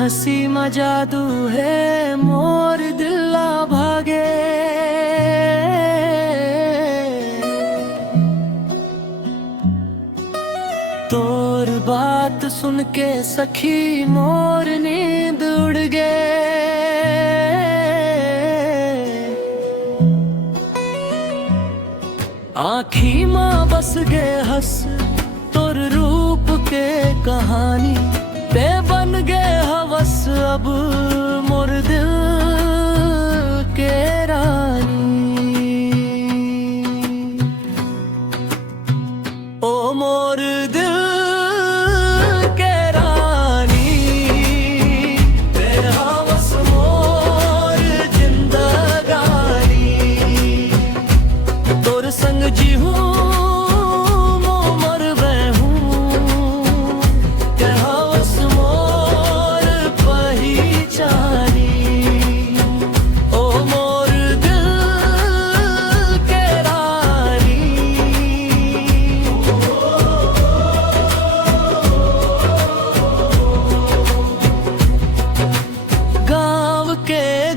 हंसी में जादू है मोर दिला भागे। तोर बात सुन के सखी मोर नींद उड़ गे। आँखी माँ बस गे हंस तोर रूप के कहानी ते बन गे हवस अब मोर दिल के रानी। ओ मोर दिल के रानी ते हवस मोर जिंदगानी। तोर संग जी हूँ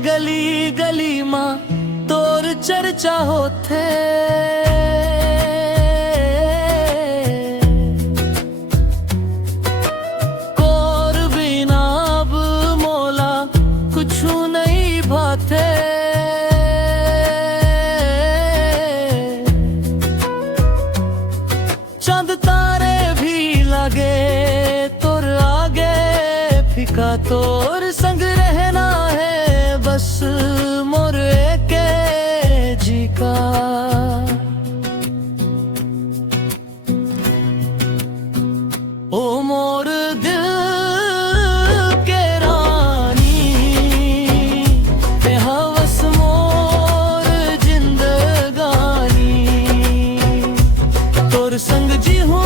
गली गली माँ तोर चर्चा होथे। कोर बिना अब मोला कुछु नहीं भाथे। चंद तारे भी लगे तोर आगे फिका तोर संग रहना है बस मोर एके जी का। ओ मोर दिल के रानी ते हवस मोर जिंदगानी। तोर संग जी हूँ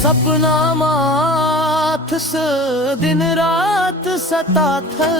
सपना माथ से दिन रात सता था।